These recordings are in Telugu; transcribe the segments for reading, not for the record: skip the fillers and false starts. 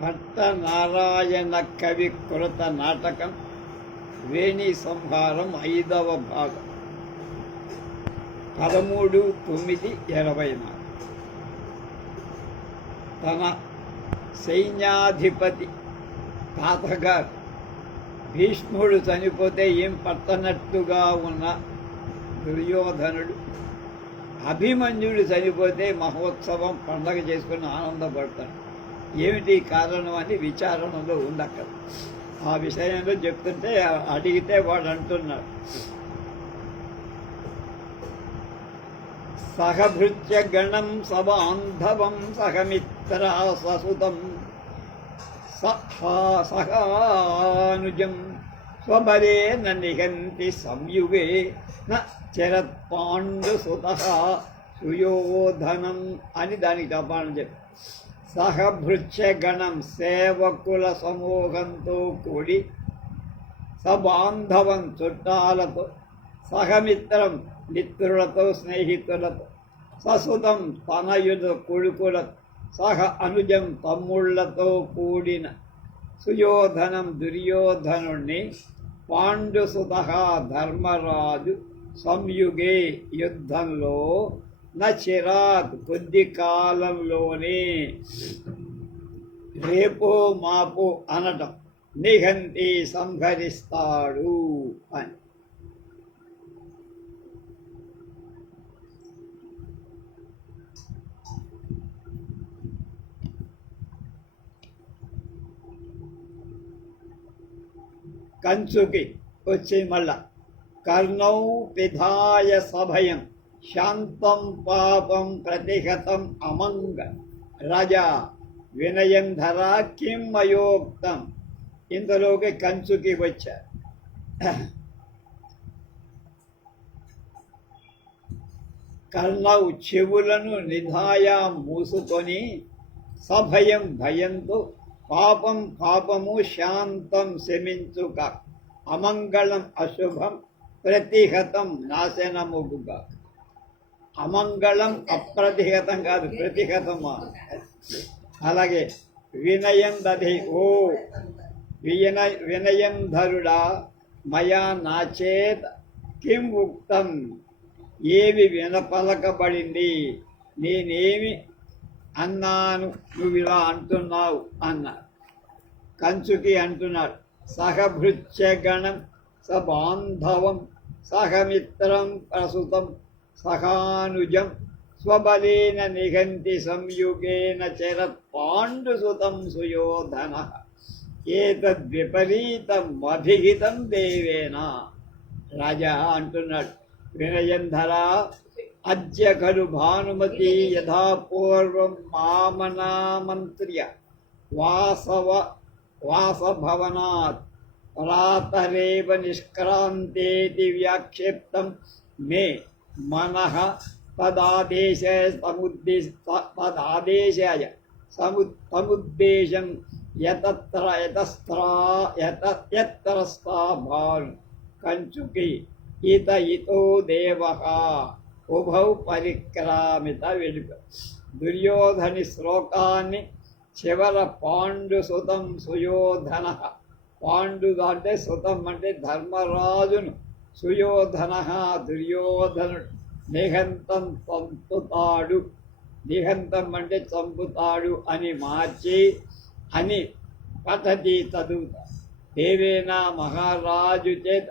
భట్ట నారాయణ కవి కృత నాటకం వేణి సంహారం 5వ భాగం 13/9/24. తన సైన్యాధిపతి తాతగారు భీష్ముడు చనిపోతే ఏం పట్టనట్టుగా ఉన్న దుర్యోధనుడు అభిమన్యుడు చనిపోతే మహోత్సవం పండగ చేసుకుని ఆనందపడతాడు. ఏమిటి కారణం అని విచారణలో ఉండక్కడ. ఆ విషయంలో చెప్తుంటే అడిగితే వాడు అంటున్నాడు, సహభృత్య గణం సబాంధవం సహమిత్రా ససుతం సహానుజం స్వబలేన నిహంతి సంయుగే న చరత్పాండుసుతః సుయోధనం అని దానికి చెప్పాలని చెప్పి, సహభృత్యగణం సేవకుల సమూహంతో కూడి, సబాంధవం చుట్టాలతో, సహమిత్రం మిత్రులతో స్నేహితులతో, ససుతం తనయుల కొడుకులతో, సహ అనుజం తమ్ముళ్లతో కూడిన సుయోధనం దుర్యోధనుణ్ణి పాండుసుత ధర్మరాజు సంయుగే యుద్ధంలో నచిరాత్ కొద్ది కాలంలోనే రేపో మాపో అనటం నిఘంతి సంహరిస్తాడు అని. కంచుకి వచ్చి మళ్ళా కర్ణౌ పిధాయ సభయం శాంతం పాపం ప్రతిహతం అమంగ రాజా వినయం ధరా కిం మయోక్తం. ఇంతలోకి కంచుకి వచ్చారు. కర్ణౌ చెవులను నిధాయ మూసుకొని, సభయం భయంతో, పాపం పాపము శాంతం శమించుక, అమంగళం అశుభం ప్రతిహతం నాశనముగుగా. అమంగళం అప్రతిహతం కాదు, ప్రతిహతం. అలాగే వినయం దధి, ఓ వినయం ధరుడా మయా నాచేత్ కిం ఉక్తం, ఏమి వినపలకబడింది, నేనేమి అన్నాను నువ్వు ఇలా అంటున్నావు అన్నారు. కంచుకి అంటున్నాడు, సహభృత్యగణం సబాంధవం సహమిత్రం ప్రసుతం సహానుజం స్వబలేన నిఘంతి సంయుగేన చరత్ పాండుసుతం సుయోధన ఏతద్విపరీతం అభిహితం దేవేన. రాజా అంటున్నాడు, వినయంధరా అద్య ఖలు భానుమతి యథా పూర్వం మామనామంత్ర్య వాసభవనాత్ ప్రాతరేవ నిష్క్రాంతేతి వ్యాక్షిప్తం మే మనః తదాదేశాయ సముద్దేశం యత్రస్తా భాను. కంచుకి ఇతో దేవః ఉభౌ పరిక్రామిత వెలుక. దుర్యోధని శ్లోకాన్ని చివర పాండుసుతం సుయోధన, పాండు అంటే సుతం అంటే ధర్మరాజును, సుయోధన దుర్యోధనుడు నిహంతం చంపుతాడు, నిహంతం అంటే చంపుతాడు అని మార్చి అని పఠతి చదువుతా. దేవేనా మహారాజు చేత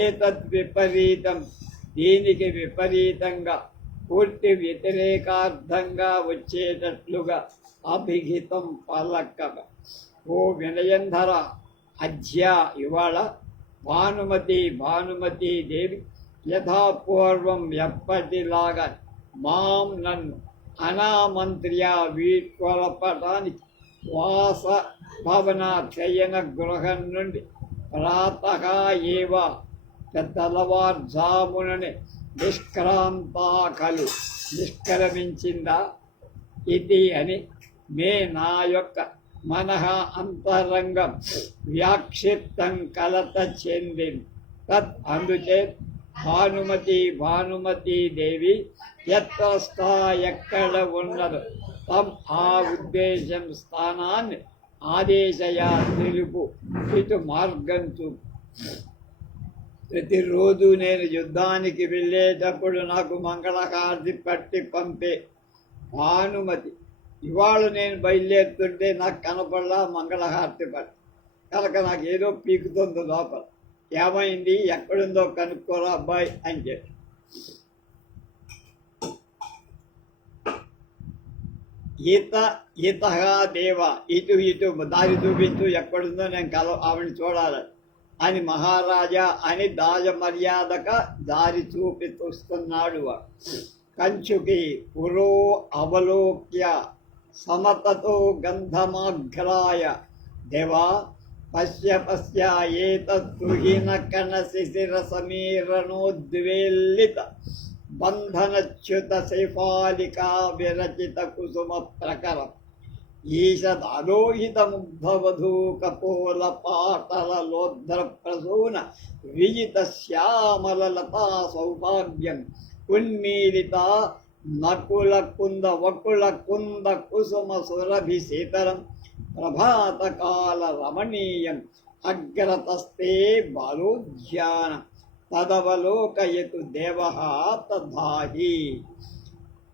ఏతద్విపరీతం, దీనికి విపరీతంగా పూర్తి వ్యతిరేకార్థంగా వచ్చేటట్లుగా అభిహితం పలకక. ఓ వినయంధర, అధ్య ఇవాళ భానుమతి దేవి యథాపూర్వం ఎప్పటిలాగా మాం నన్ను అనామంత్ర్య వీడ్కొలపటానికి వాసభవన శయన గృహం నుండి ప్రాతః ఏవ తెల్లవారుజాముననే నిష్క్రాంతా కలు నిష్క్రమించిందా ఇది అని మే నా యొక్క మనః అంతరంగం వ్యాక్షిప్తం కలత చెందింది. తత్ అందుచే భానుమతి దేవి ఎక్కడ ఉన్నదో తం ఆ ఉద్దేశం స్థానాన్ని ఆదేశయ తెలుపు, ఇటు మార్గం చూపు. ప్రతిరోజు నేను యుద్ధానికి వెళ్ళేటప్పుడు నాకు మంగళహారతి పట్టి పంపే భానుమతి ఇవాళ నేను బయలుదేరుతుంటే నాకు కనపడలా మంగళహారతి పట్టి. కనుక నాకు ఏదో పీకుతుంది లోపల. ఏమైంది, ఎక్కడుందో కనుక్కోరా అబ్బాయి అని చెప్పి. ఈతగా దేవ, ఇటు దారి చూపించు, ఎక్కడుందో నేను ఆవిడని చూడాలని అని మహారాజా అని దాజ మర్యాదక దారి చూపిస్తున్నాడు వాడు. కంచుకి పురో అవలోక్య సమతతో గంధమాఘ్రాయ దేవా పశ్య పశ్య ఏతద్దుహీన కణ శిశిర సమీరణోద్వేల్లిత బంధనచ్యుత శైఫాలికా విరచిత కుసుమ ప్రకరం ఈషదారోహిత ముగ్ధవధూ కపోల పాటల లోద్ర ప్రసూన విజిత శ్యామల లతా సౌభాగ్యం ఉన్మీలిత నకుల కుంద వకుల కుంద కుసుమ సురభి శీతలం ప్రభాతకాల రమణీయం అగ్రతస్తే బాలోధ్యానం తదవలోకయతు దేవ తధాహి.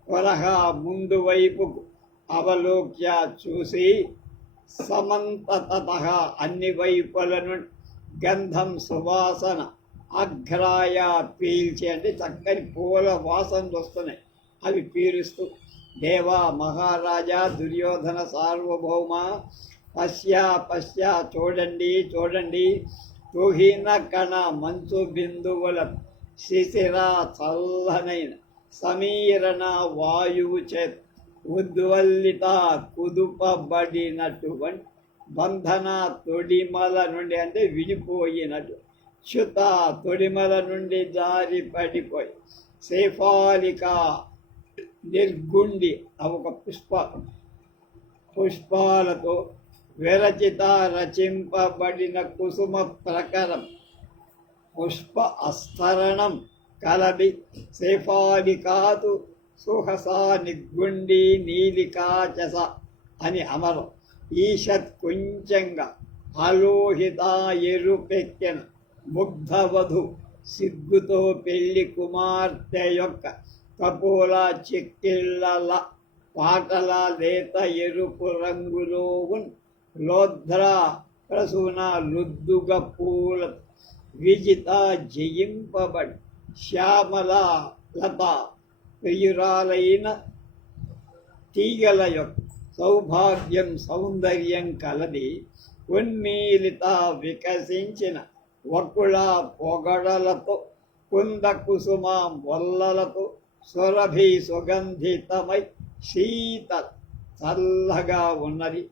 వరహ ముందు వైపుకు అవలోక్య చూసి సమంతత అన్ని వైపులను గంధం సువాసన అఘ్రాయ పీల్చి, అంటే చక్కని పూల వాసనలు వస్తున్నాయి, అవి పీలుస్తూ దేవా మహారాజా దుర్యోధన సార్వభౌమ పశ్య పశ్య చూడండి చూడండి తుహీన కణ మంచు బిందువుల శిశిర చల్లనైన సమీరణ వాయువు చేత ఉద్వల్లిత కుదుపబడినటువంటి బంధన తొడిమల నుండి, అంటే విడిపోయినట్టు, చ్యుత తొడిమల నుండి జారి పడిపోయి శైఫాలిక నిర్గుండి ఒక పుష్పాలతో విరచిత రచింపబడిన కుసుమ ప్రకరం పుష్ప అస్తరణం కలది శైఫాలికాతు సుహసా నిగ్గుండి నీలికాచస అని అమరం. ఈషత్ కొంచెంగా అలోహిత ఎరుపెక్కిన ముగ్ధవధు సిగ్గుతో పెళ్లి కుమార్తె యొక్క కపోల చిక్కిళ్ళ పాటల లేత ఎరుపు రంగులో లోద్ర ప్రసూన లుద్దుగ పూల విజిత జయింపబడి శ్యామల లత ప్రియురాలైన తీగల యొక్క సౌభాగ్యం సౌందర్యం కలది ఉన్మీలిత వికసించిన వకుళ పొగడలతో కుంద కుసుమ మొల్లలతో సురభి సుగంధితమై శీతల చల్లగా ఉన్నది.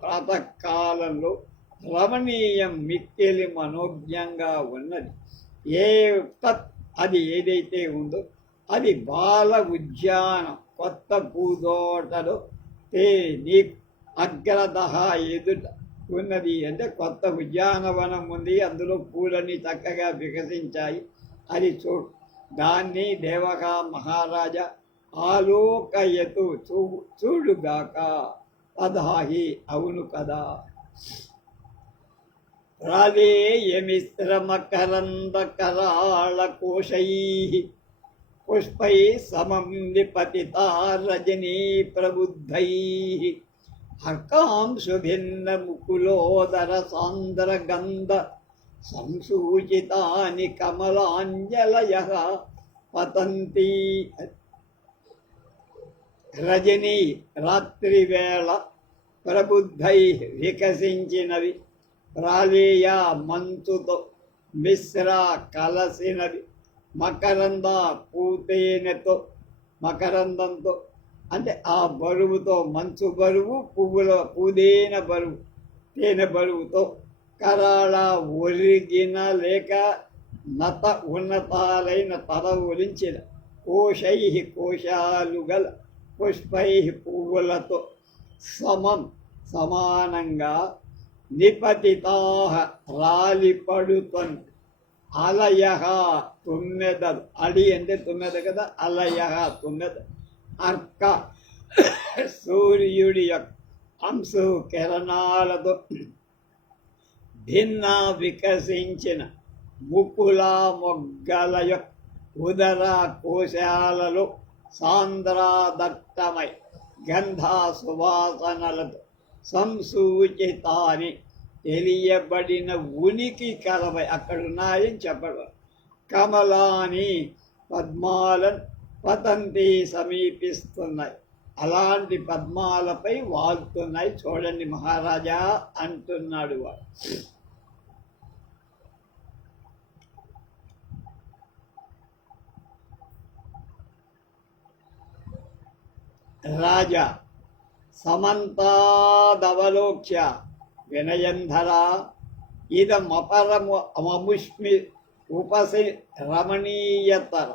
ప్రాతకాలంలో రమణీయం మిక్కిలి మనోజ్ఞంగా ఉన్నది. అది ఏదైతే ఉందో అది బాల ఉద్యానం, కొత్త పూదోటలో నీ అగ్రదహ ఎదుట ఉన్నది. అంటే కొత్త ఉద్యానవనం ఉంది, అందులో పూలన్నీ చక్కగా వికసించాయి, అది చూడు. దాన్ని దేవక మహారాజా ఆలోకయతు చూడుగాక తదాహి, అవును కదా. రాలేయమిశ్రమకరంద కరాళ కోశై పుష్పై సమం నిపతితా రజనీ ప్రబుద్ధై హర్కాంశు భిన్న ముకులోదర సాంద్ర గంధ సంసూచితాని కమలాంజలయః పతంతి. రజనీ రాత్రివేళ ప్రబుద్ధై వికసించినవి, ప్రాళేయ మంచుతో మిశ్ర కలసినవి, మకరంద పూతేనెతో మకరందంతో, అంటే ఆ బరువుతో మంచు బరువు, పూదేన బరువు, తేనె బరువుతో, కరాళ ఒరిగిన లేక నత ఉన్నతాలైన తల ఒలించిన, కోశై కోశాలు గల పుష్పై పువ్వులతో, సమానంగా నిపతితాహ రాలిపడుతుంది, అలయ తుమ్మెదలు, అడి అంటే తుమ్మెద కదా, అలయ తుమ్మెద, అర్క సూర్యుడి యొక్క అంశు కిరణాలతో భిన్న వికసించిన ముకుల మొగ్గల యొక్క ఉదర కోశాలలో సాంద్రదట్టమై గంధ సువాసనలతో సంసూచితాని తెలియబడిన ఉనికి కలవై అక్కడున్నాయని చెప్పడం. కమలాని పద్మాలను పతంతి సమీపిస్తున్నాయి, అలాంటి పద్మాలపై వాళ్తున్నాయి చూడండి మహారాజా అంటున్నాడు వాడు. రాజా సమంతాదవలోక్య వినయంధర ఇదమపరము అముష్మి ఉపసి రమణీయతర.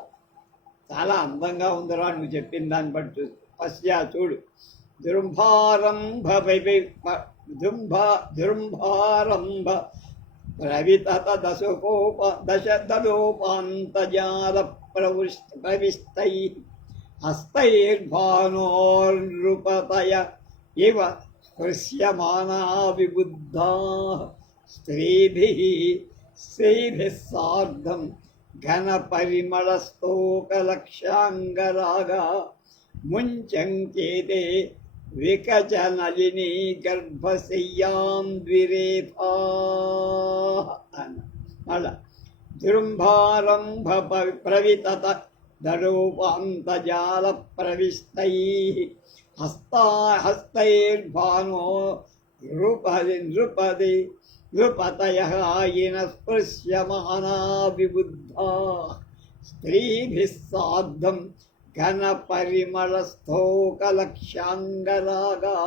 చాలా అందంగా ఉందిరా నువ్వు చెప్పిన దాన్ని బట్టి పశ్చా చూడు. దృంభారంభ దృంభారంభ ప్రవితత దశదలోపాంతజాల ప్రవిష్టై హస్తైర్భానోర్నృపతయ ఇవ స్పృశ్యమానా విబుద్ధా స్త్రీభిః సార్ధం ఘన పరిమళస్తోకలక్ష్యాంగరాగా ముంచంకేతే వికచనలిని గర్భశయ్యాం ద్విరేఫా అన్న. మళ్ళా దృంభారంభ ప్రవితత దరోపాంతజాల ప్రవిష్టై హస్తైర్భానో నృపతయః ఆయిన స్పృశ్యమానా విబుద్ధా స్త్రీభిః సార్ధం ఘన పరిమళస్థోకలక్ష్యాంగరాగా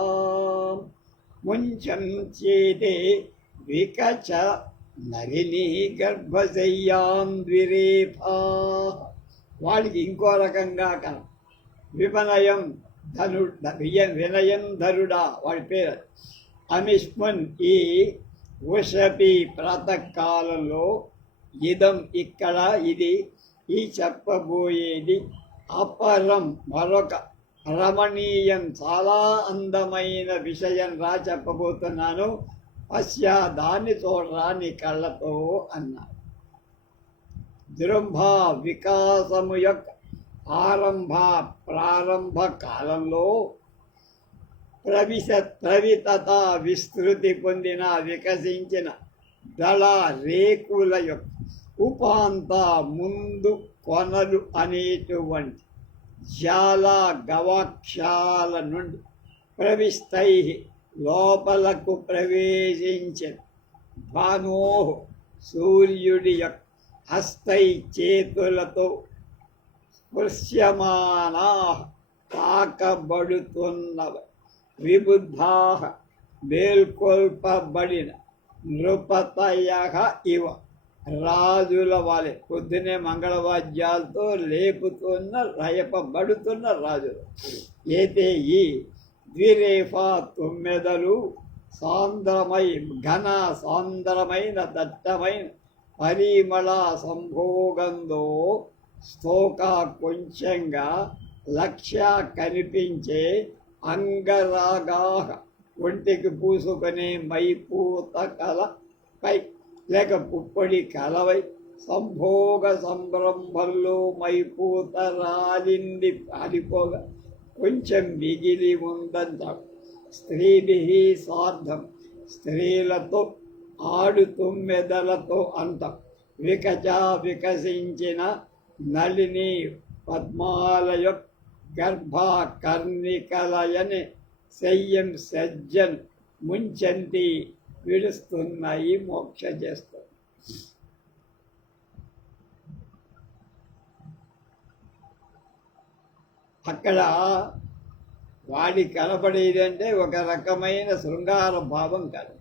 ముంచం చేతే వికచ నలిని గర్భశయ్యాం ద్విరేఫా. వాడికి ఇంకో రకంగా కన వినయం వినయం ధరుడా వాడి పేరు. అమిష్మన్ ఈ ఉషపి ప్రాతకాలంలో ఇదం ఇక్కడ ఇది ఈ చెప్పబోయేది అపరం మరొక రమణీయం చాలా అందమైన విషయం రా చెప్పబోతున్నాను. పశ్యా దాన్ని చూడరా నీ కళ్ళతో అన్నారు. దృంభ వికాసము యొక్క ప్రారంభ కాలంలో ప్రవితత విస్తృతి పొందిన వికసించిన దళ రేకుల యొక్క ఉపాంత ముందు కొనలు అనేటువంటి జాల గవాక్షాల నుండి ప్రవిష్టై లోపలకు ప్రవేశించిన భానో సూర్యుడి యొక్క హస్తై చేతులతో స్పృశ్యమానా తాకబడుతున్నవి విబుద్ధా మేల్కొల్పబడిన నృపతయః ఇవ రాజుల వాలే పొద్దునే మంగళవాద్యాలతో లేపుతున్న రయపబడుతున్న రాజులు. అయితే ఈ ద్విరేఫా తొమ్మెదలు ఘన సాంద్రమైన దట్టమైన పరిమళ సంభోగంలో స్తోక కొంచెంగా లక్ష్య కనిపించే అంగరాగా ఒంటికి పూసుకునే మైపూత కలపై లేక పుప్పొడి కలవై సంభోగ సంభ్రంభంలో మైపూత రాలింది పారిపోగా కొంచెం మిగిలి ఉందంటాడు. స్త్రీభిః సార్ధం స్త్రీలతో ఆడు తొమ్మెదలతో అంతం వికసించిన నళిని పద్మాల యొక్క గర్భ కర్ణికలయని శయ్యం సజ్జన్ ముంచంతి విడుస్తున్నాయి మోక్ష చేస్తుంది. అక్కడ వాడి కనపడేదంటే ఒక రకమైన శృంగార భావం కాదు.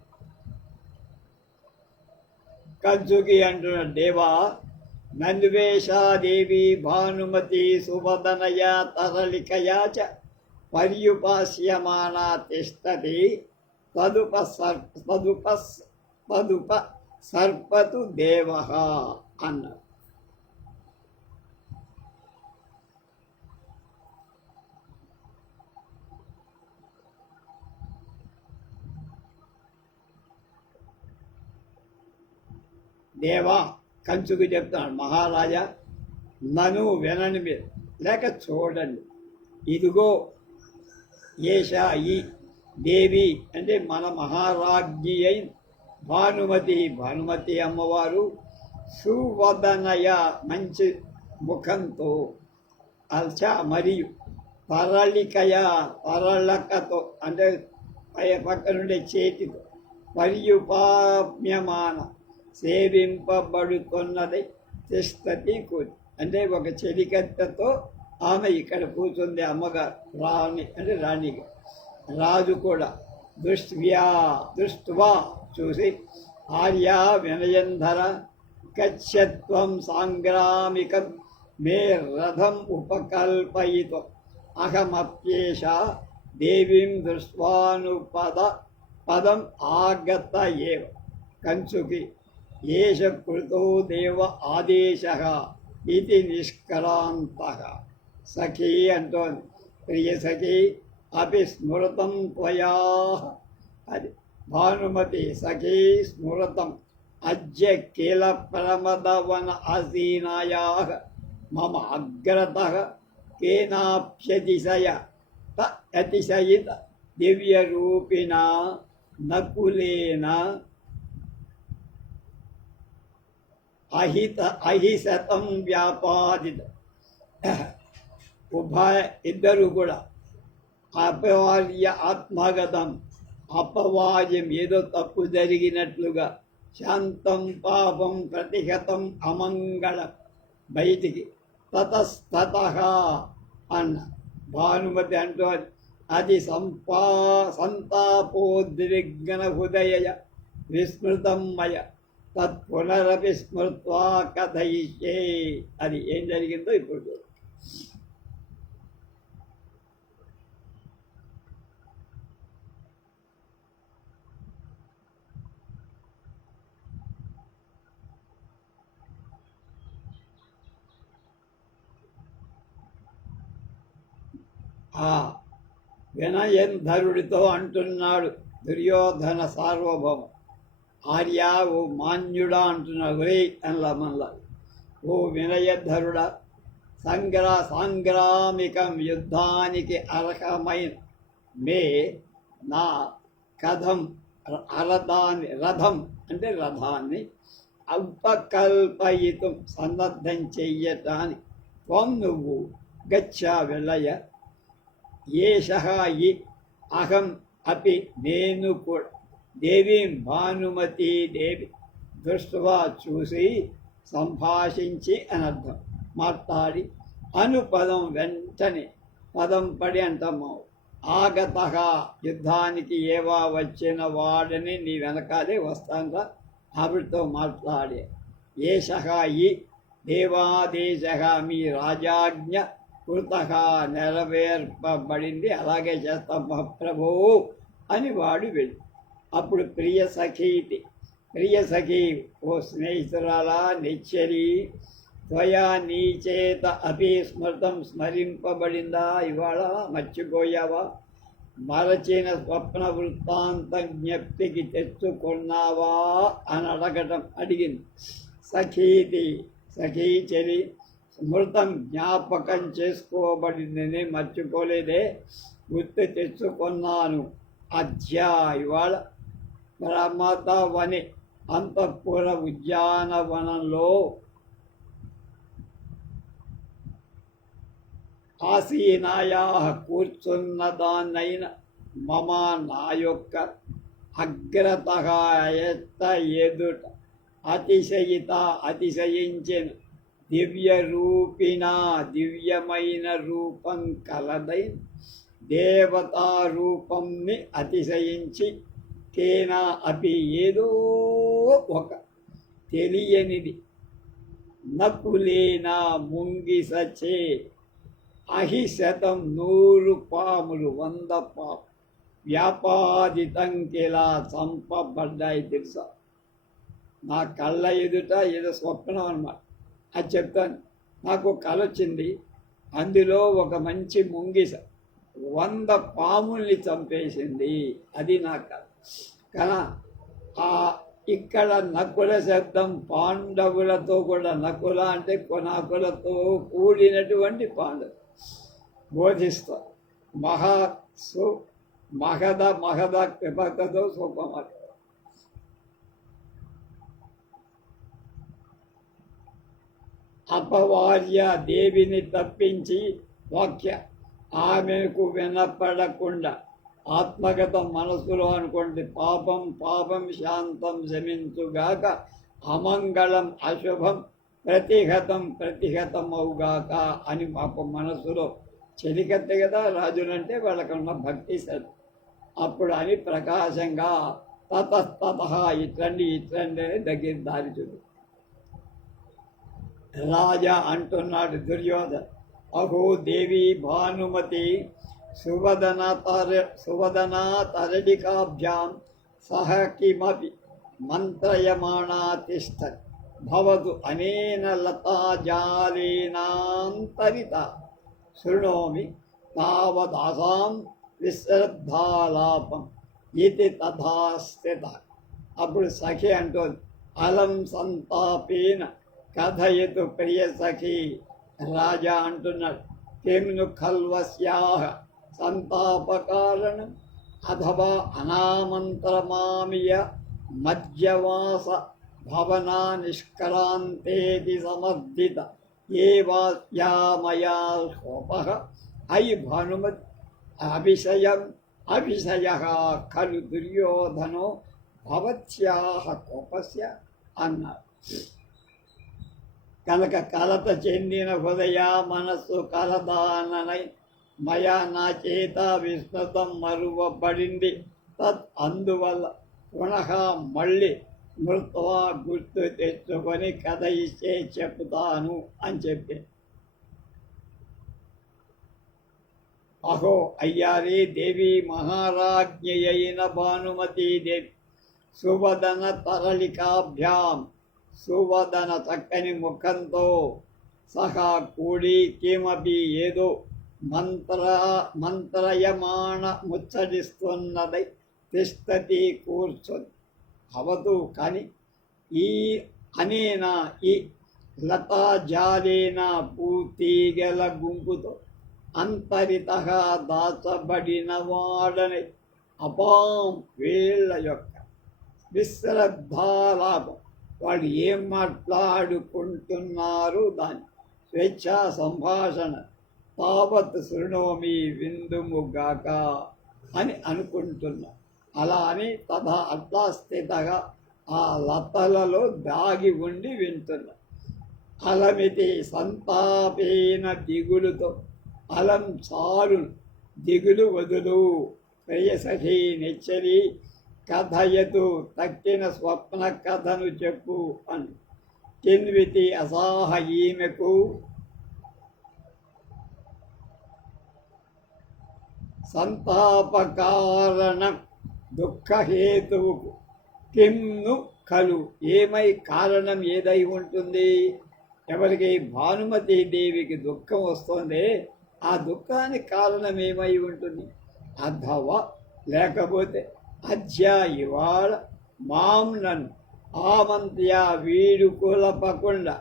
కంచుకి అంటున్న దేవా నందివేషాదేవి భానుమతి సువదనయ తరళికయా చ పర్యుపాస్యమానా తిష్టతి తదుప సర్పతు దేవః అన్నారు. దేవా కంచుకు చెప్తున్నాడు, మహారాజా నన్ను వినండి మీరు, లేక చూడండి. ఇదిగో ఏషా ఈ దేవి అంటే మన మహారాజ్ఞి అయిన భానుమతి అమ్మవారు సువదనయ మంచి ముఖంతో అల్చ మరియు తరళకతో అంటే పక్కనుండే చేతితో పర్యుపామ్యమాన సేవింపబడుతున్నది తిష్టతి కూర్చు అంటే ఒక చెలికత్తెతో ఆమె ఇక్కడ కూర్చుంది అమ్మగారు, రాణి అంటే రాణిగా. రాజు కూడా దృష్ట్వా చూసి ఆర్యా వినయంధర గచ్చత్వం సాంగ్రామికం మే రథం ఉపకల్పయితో అహమప్యేష దేవీం పదం ఆగత ఏవ కంచుకి ఏష కృతో దేవ ఆదేశ ఇది నిష్కరాంత. సఖీ అంటోంది, ప్రియ సఖీ అపి స్మృతం త్వయా. అది భానుమతి సఖీ స్మృతం అద్య కిల ప్రమదవన ఆసీనాయా మమ అగ్రత కేనాప్యతిశయిత దివ్యరూపిణ నకులేన అహిశతం వ్యాపాదిత. ఇద్దరు కూడా అపవార్య ఆత్మగతం, అపవార్యం ఏదో తప్పు జరిగినట్లుగా, శాంతం పాపం ప్రతిహతం అమంగళం బయటికి తతస్తత అన్న భానుమతి అంటూ అది సంతాపోద్విగ్న హృదయ విస్మృతం మయ తత్పునరపి స్మృత్వా కథయిష్యే. అది ఏం జరిగిందో ఇప్పుడు చూడు. ఆ వినయంధరుడితో అంటున్నాడు దుర్యోధన సార్వభౌమ, ఆర్యా ఓ మాన్యుడా అంటున్నాడు, ఒరే అనలా మనలా, ఓ వినయధరుడా సాంగ్రామికం యుద్ధానికి అర్హమైన మే నా కథం రథం అంటే రథాన్ని ఉపకల్పయితం సన్నద్ధం చెయ్యటానికి త్వం నువ్వు గచ్చా వెళ్ళయ ఏషః ఈ అహం అపి నేను కూడా దేవీం భానుమతి దేవి దృష్ట్వా చూసి సంభాషించి అనర్థం మాట్లాడి అనుపదం వెంటనే పదం పడి అంటాము ఆగత యుద్ధానికి ఏవా వచ్చిన వాడని నీ వెనకాలే వస్తాంగా ఆవిడతో మాట్లాడే ఏషః ఈ దేవాదేశ మీ రాజాజ్ఞ కృత నెరవేర్పబడింది, అలాగే చేస్తాం మహాప్రభు అని వాడు వెళ్ళి. అప్పుడు ప్రియ సఖీ ఓ స్నేహితురాలా నిశ్చరి త్వయా నీ చేత అపి స్మృతం స్మరింపబడిందా, ఇవాళ మర్చిపోయావా, మరచిన స్వప్న వృత్తాంతం జ్ఞప్తికి తెచ్చుకున్నావా అని అడిగింది. సఖీ చెలి స్మృతం జ్ఞాపకం చేసుకోబడిందని మర్చిపోలేదే, గుర్తు తెచ్చుకున్నాను. అధ్యా ఇవాళ ప్రమదవని అంతఃపుర ఉద్యానవనంలో ఆసీనాయా కూర్చున్నదాన్నైన మమ నా యొక్క అగ్రత ఎదుట అతిశయించిన దివ్య రూపిణ దివ్యమైన రూపం కలదైన దేవతా రూపంని అతిశయించి కేనా అపి ఏదో ఒక తెలియనిది నకులేనా ముంగిసచే అహిశతం 100 పాములు 100 పాము వ్యాపాదితంకిలా చంపబడ్డాయి తెలుసా. నా కళ్ళ ఎదుట ఏదో స్వప్నం అన్నమాట. అది చెప్తాను. నాకు కళ వచ్చింది, అందులో ఒక మంచి ముంగిస 100 పాముల్ని చంపేసింది. అది నా కళ. కానీ ఇక్కడ నకుల శబ్దం పాండవులతో కూడా, నకుల అంటే కొనాకులతో కూడినటువంటి పాండవు బోధిస్తారు. మహద విభక్తతో సూపమాట. అపవార్య దేవిని తప్పించి వాక్య ఆమెకు వినపడకుండా ఆత్మగతం మనసులో అనుకోండి. పాపం పాపం శాంతం శమించుగాక, అమంగళం అశుభం ప్రతిహతం ప్రతిహతమవుగాక అని పాపం మనసులో చెలికత్తే కదా రాజులంటే వాళ్ళకున్న భక్తి సరి. అప్పుడు అని ప్రకాశంగా తతస్తత ఇట్రండి ఇట్రండి అని దగ్గర దారి చూడు. రాజా అంటున్నాడు దుర్యోధన, అహో దేవి భానుమతి సువదనా తరడికాభ్యాం సహ కిమపి మంత్రయమాణా తిష్టతి భవతు అనేన లతాజాలేనాంతరిత శృణోమి తావదాసాం విశ్రద్ధాలాపం ఇది తథాస్థిత. అప్పుడు సఖి అంటోంది, అలం సంతాపేన కథయతు ప్రియ సఖి. రాజా అంటున్నాడు, కిమ్ను ఖల్వస్యాః సంతాపకారణం అథవా అనామంత్రమామియ మధ్యవాస భవనా నిష్క్రాంతేతి సమర్థిత ఏవాస్యామయా శోభః అయి భానుమతి అభిషయః ఖలు దుర్యోధనో భవత్యాః కోపస్య అన్నారు. కనుక కలత చెందిన హృదయ మనస్సు కలదాననై మయా నా చేత విస్మృతం మరువబడింది. తత్ అందువల్ల పునః మళ్ళీ మృత్వా గుర్తు తెచ్చుకొని కథ ఇచ్చే చెప్తాను అని చెప్పి, అహో అయ్యారి దేవి మహారాజ్ఞి అయిన భానుమతీదేవి సువదన తరళికాభ్యాం, సువదన చక్కని ముఖంతో సహా కూడి కిమపి ఏదో మంత్రయమాణ ముచ్చటిస్తున్నదై తిష్టతి కూర్చొని అవదు. కానీ ఈ అనేనా ఈ లతాజాలేన పూతీగల గుంపుతో అంతరితగా దాచబడిన వాడని అపాం వీళ్ళ యొక్క విశ్రద్ధాలాపం, వాళ్ళు ఏం మాట్లాడుకుంటున్నారు దాని స్వేచ్ఛా సంభాషణ తావత్ శృణోమి విందుముగాక అని అనుకుంటున్నా. అలా అని తథా అట్లా స్థితగా ఆ లతలలో దాగి ఉండి వింటున్నా. అలమితి సంతాపేన దిగులుతో, అలం చాలు దిగులు వదులు ప్రియసఖి నెచ్చరి కథయతు తక్కిన స్వప్న కథను చెప్పు అని. కిన్వితి అసాహ ఈమెకు సంతాపకారణం దుఃఖహేతువుకు కిమ్ను ఖలు ఏమై కారణం ఏదై ఉంటుంది? ఎవరికి భానుమతి దేవికి దుఃఖం వస్తుంది, ఆ దుఃఖానికి కారణం ఏమై ఉంటుంది? అథవా లేకపోతే అధ్య ఇవాళ మాం నన్ను ఆమంత్య వీడుకొలపకుండా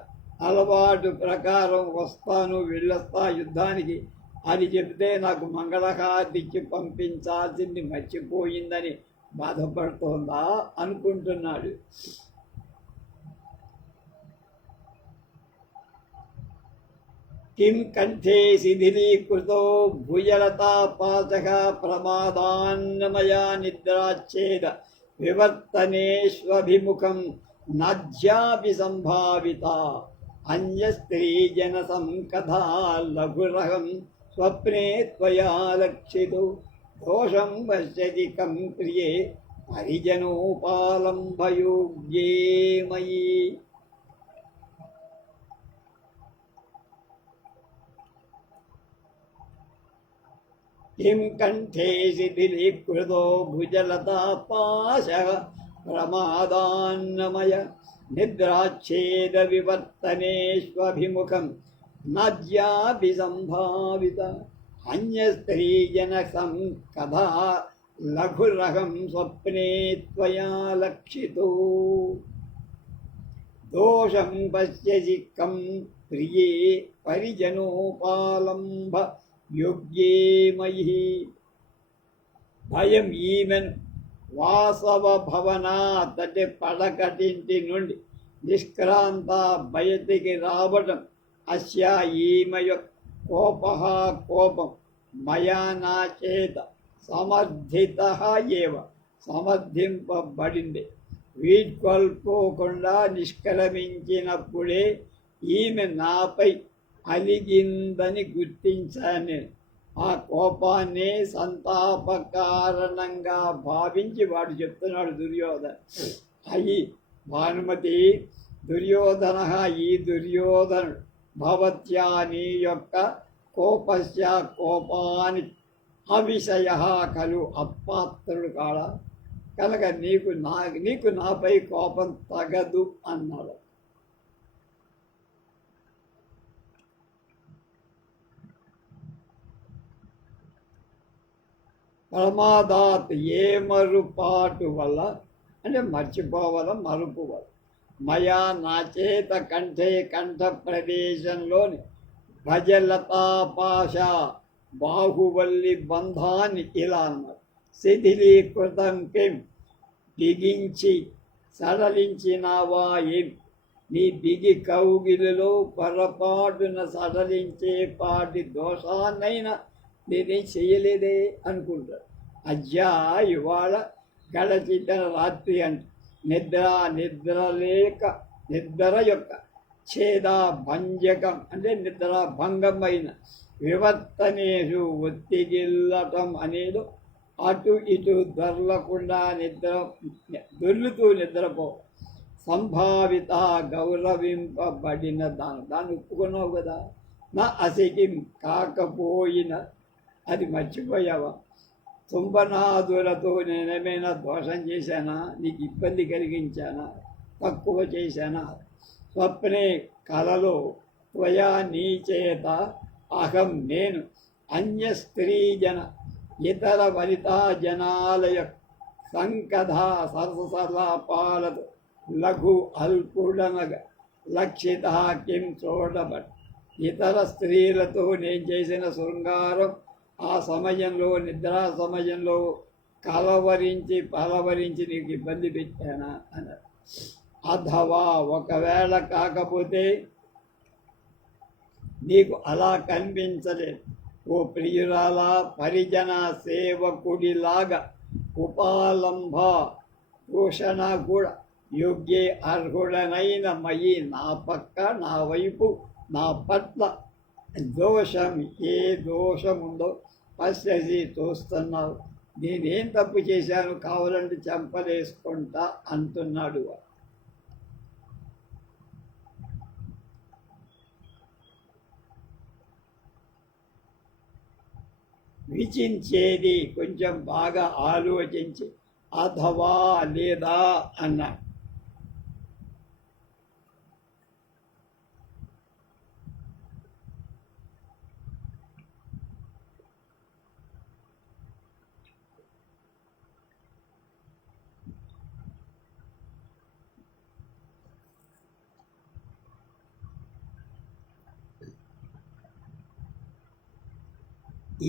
అలవాటు ప్రకారం వస్తాను వెళ్ళొస్తా యుద్ధానికి అని చెప్తే నాకు మంగళహారతి ఇచ్చి పంపించాల్సింది మర్చిపోయిందని బాధపడుతోందా అనుకుంటున్నాడు. కిం కంఠే శిథిలీకృతో భుజలతాపాసక ప్రమాదాన్నమయా నిద్రాచ్ఛేద వివర్తనేష్వభిముఖం నాజ్యాపి సంభావిత అన్యస్త్రీజన సంకథా లఘురహం స్వప్నే త్వయా లక్షితో దోషం పశ్యతి కం ప్రియే హరిజనోపాలంభయోగ్యే మయి. కిం కంఠే శిథిలీకృతో భుజలతాపాశః ప్రమాదాన్నమయ నిద్రాచ్ఛేద వివర్తనేష్వభిముఖం నద్యాపి సంభావిత అన్యస్త్రీజన సంకథా లఘురహం స్వప్నే త్వయా లక్షితో దోషం పశ్యసి కం ప్రియే పరిజనోపాలంబ యోగ్యే మయి. భయం ఈమెను వాసవ భవనాతటి పడకటింటి నుండి నిష్క్రాంత బయటికి రావడం. అస్య ఈమె యొక్క కోపం మయా నా చేత సమర్థిత ఏవ సమర్థింపబడింది. వీడ్కొల్పోకుండా నిష్క్రమించినప్పుడే ఈమె నాపై అలిగిందని గుర్తించాను. ఆ కోపాన్ని సంతాపకారణంగా భావించి వాడు చెప్తున్నాడు దుర్యోధన. అయి భానుమతి, దుర్యోధన, ఈ దుర్యోధనుడు భవత్యా నీ యొక్క కోపస్య కోపాని అవిషయ కలు అపాత్రుడు కాడ కనుక నీకు నాపై కోపం తగదు అన్నాడు. ప్రమాదాత్ మరుపాటు వల్ల అంటే మర్చిపోవడం, మరుపు వల్ల మయా నా చేత కంఠ ప్రదేశంలోని భజలతాపాశ బాహువల్లి బంధాన్ని ఇలా అన్నారు. శిథిలీకృతం కిం బిగించి సడలించినావా ఏం? నీ బిగి కౌగిలిలో పొరపాటున సడలించే పాటి దోషాన్నైనా నేనేం చేయలేదే అనుకుంటాడు. అజ్జా ఇవాళ గడచిన రాత్రి అంటే నిద్ర యొక్క ఛేద భంజకం అంటే నిద్ర భంగమైన వివర్తనేషు ఒత్తిగిల్లటం అనేది అటు ఇటు దొరలకుండా దొర్లుతూ నిద్రపో. సంభావిత గౌరవింపబడిన దాన్ని ఒప్పుకున్నావు కదా. నా అసికిం కాకపోయిన అది మర్చిపోయావా? తుంబనాదులతో నేనేమైనా దోషం చేశానా? నీకు ఇబ్బంది కలిగించానా? తక్కువ చేశానా? స్వప్నే కలలో త్వయా నీ చేత అహం నేను అన్య స్త్రీజన ఇతర వనితా జనాలయ సంకథ సరసలాపాలతో లఘు అల్పుడనగ లక్షిత కిం చూడబట్. ఇతర స్త్రీలతో నేను చేసిన శృంగారం ఆ సమయంలో నిద్రా సమయంలో పలవరించి నీకు ఇబ్బంది పెట్టానా అన్నారు. అథవా ఒకవేళ కాకపోతే నీకు అలా కనిపించలేదు. ఓ ప్రియురాల పరిజన సేవకుడిలాగా ఉపాలంభ పోషణ కూడా యోగ్యే అర్హుడనైన మయి నా పక్క నా వైపు నా పట్ల దోషం ఏ దోషముందో పశ్యసి చూస్తున్నావు. నేనేం తప్పు చేశాను? కావాలంటే చెంపలేసుకుంటా అంటున్నాడు. విచించేది కొంచెం బాగా ఆలోచించి అథవా లేదా అన్నాడు.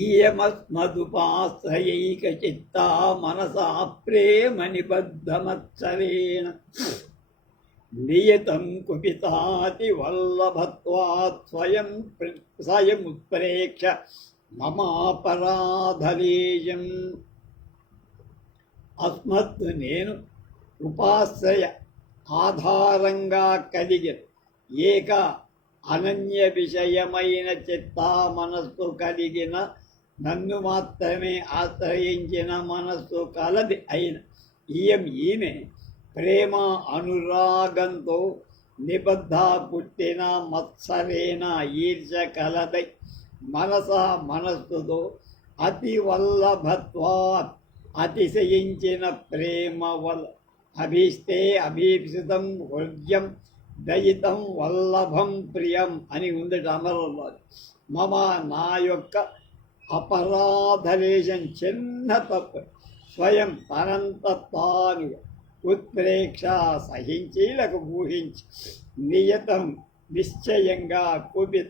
ఈయమస్మదుపాశ్రయైకచిత్తా మనసా ప్రేమ నిబద్ధమత్సరేణ నియతం కుపితాతి వల్లభత్వాత్ స్వయముత్ప్రేక్ష మమాపరాధలేయం. అస్మత్ నేను ఉపాశ్రయ ఆధారంగా కలిగిన ఏక అనన్య విషయమైన చిత్తా మనస్సు కలిగిన నన్ను మాత్రమే ఆశ్రయించిన మనస్సు కలది అయిన ఈమె ప్రేమ అనురాగంతో నిబద్ధ పుట్టిన మత్సరేణ ఈర్ష కలదై మనస్సుతో అతి వల్లభత్వాత్ అతిశయించిన ప్రేమ వల్ల అభీష్టే అభీప్సితం హృద్యం దయితం వల్లభం ప్రియం అని ఉంది అమరంలో. మమ నా యొక్క అపరాధలేశం చిన్న తప్పు స్వయం తనంత తానుగా ఉత్ప్రేక్ష సహించేలకు ఊహించి నియతం నిశ్చయంగా కోపి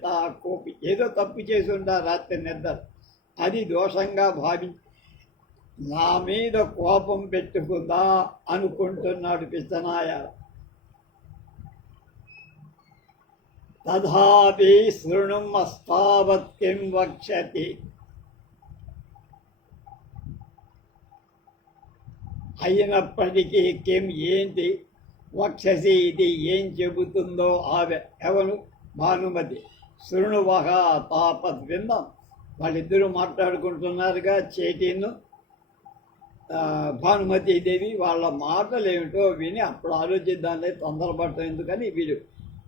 ఏదో తప్పు చేసి ఉంటా రాత్రి నిద్ర అది దోషంగా భావించి నా మీద కోపం పెట్టుకుందా అనుకుంటున్నాడు పిచ్చనాయ. తథాపి శృణుమస్తావత్ కిం వక్ష్యతి, అయినప్పటికీ కిం ఏంటి, వక్షసి ఇది ఏం చెబుతుందో ఆమె ఎవరు భానుమతి. శృణువహ తాపత్ విందాం. వాళ్ళిద్దరూ మాట్లాడుకుంటున్నారుగా, చేటీను భానుమతీదేవి. వాళ్ళ మాటలు ఏమిటో విని అప్పుడు ఆలోచిద్దాంలే, తొందరపడటం ఎందుకని వీడు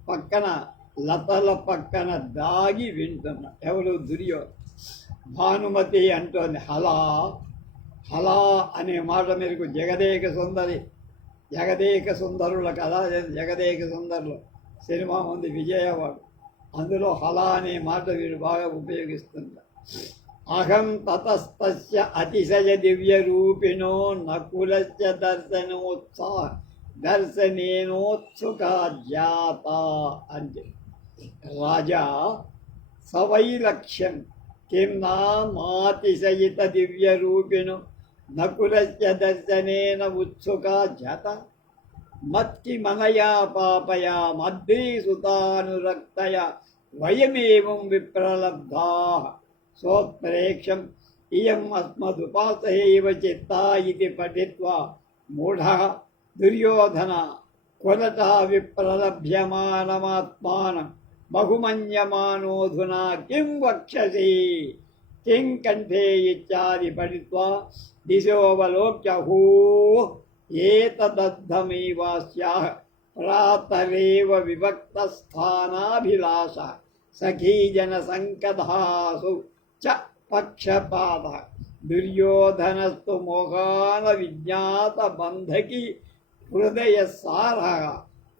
పక్కన లతల పక్కన దాగి వింటున్నా. ఎవరు దుర్యోధన. భానుమతి అంటోంది హలా హలా అనే మాట మీకు జగదేక సుందరి, జగదేక సుందరుల కదా, జగదేక సుందరులు సినిమా ఉంది విజయవాడు, అందులో హలా అనే మాట వీడు బాగా ఉపయోగిస్తుంటారు. అహం తతస్తస్య అతిశయ దివ్య రూపిణో నకులస్య దర్శనేనోత్సుకా జాత అంటే రాజా సవైలక్ష్యం కిం నామాతిశయిత దివ్య రూపిణో నకులస్య దర్శనేన ఉత్సుకా జాత మత్కి మనయా పాపయా మద్రీసుతానురక్తయా వయమేవం విప్రలబ్ధా సోత్ప్రేక్షం ఇయం అస్మదుపాసయైవ చిత్తా ఇది పఠిత్వా మూఢః దుర్యోధన కొలట విప్రలభ్యమానమాత్మానం బహుమన్యమానోధునా కిం వక్షసి కిం కంఠే ఇత్యాది పఠిత్వా దిశోవలోక్య హో ఏతదద్ధమైవాస్యాః ప్రాతరేవ విభక్తస్థానాభిలాష సఖీజన సంకధాసు చ పక్షపాత దుర్యోధనస్తు మోహాన విజ్ఞాత బంధకి హృదయ సార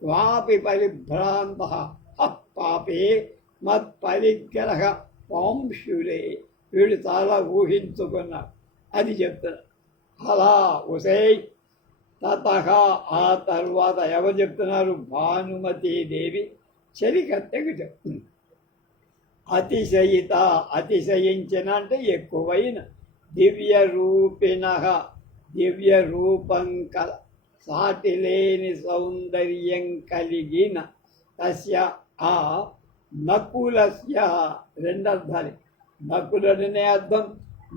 క్వాపి పరిభ్రాంత పాపే మత్పరిగ్రహ పాంశులే. వీడు చాలా ఊహించుకున్నాడు, అది చెప్తున్నారు. అలా ఉసై తతః ఆ తర్వాత ఎవరు చెప్తున్నారు, భానుమతీదేవి చెలికత్తెకు చెప్తుంది. అతిశయిత అతిశయించిన అంటే ఎక్కువైన దివ్య రూపిణ దివ్య రూపం కల సాటిలేని సౌందర్యం కలిగిన తస్య ఆ నకులస్య రెండర్థాలు. నకులుడనే అర్థం,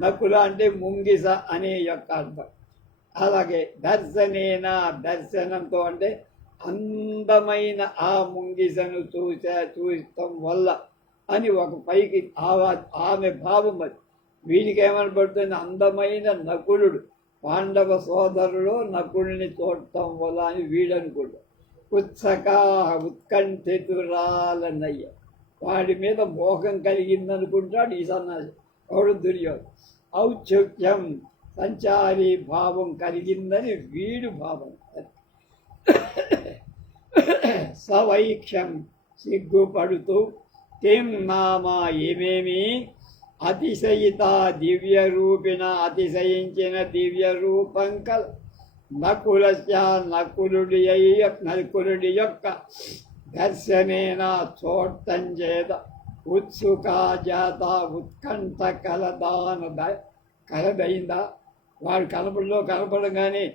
నకుల అంటే ముంగిస అనే యొక్క అర్థం. అలాగే దర్శనేన దర్శనంతో అంటే అందమైన ఆ ముంగిసను చూడటం వల్ల అని ఒక పైకి ఆమె భావం. అది వీడికి ఏమనబడుతుంది, అందమైన నకులుడు పాండవ సోదరుడు నకుడిని చూడటం వల్ల అని వీడనుకుంటాడు. ఉత్సకా ఉత్కంఠితురాలన్నయ్య, వాడి మీద మోహం కలిగిందనుకుంటాడు ఈ సన్నాసి ఎవడు దుర్యోధన. ఔత్సుక్యం సంచారీ భావం కలిగిందని వీడు భావం. సవైక్ష్యం సిగ్గుపడుతూ కిం నామా ఏమేమి అతిశయిత దివ్య రూపిణ అతిశయించిన దివ్య రూపం కల నకులస్య నకులుడి యొక్క దర్శనేన చూడటం చేత ఉత్సుకా జాత ఉత్కంఠ కలదైందా, వాడు కనపడగానే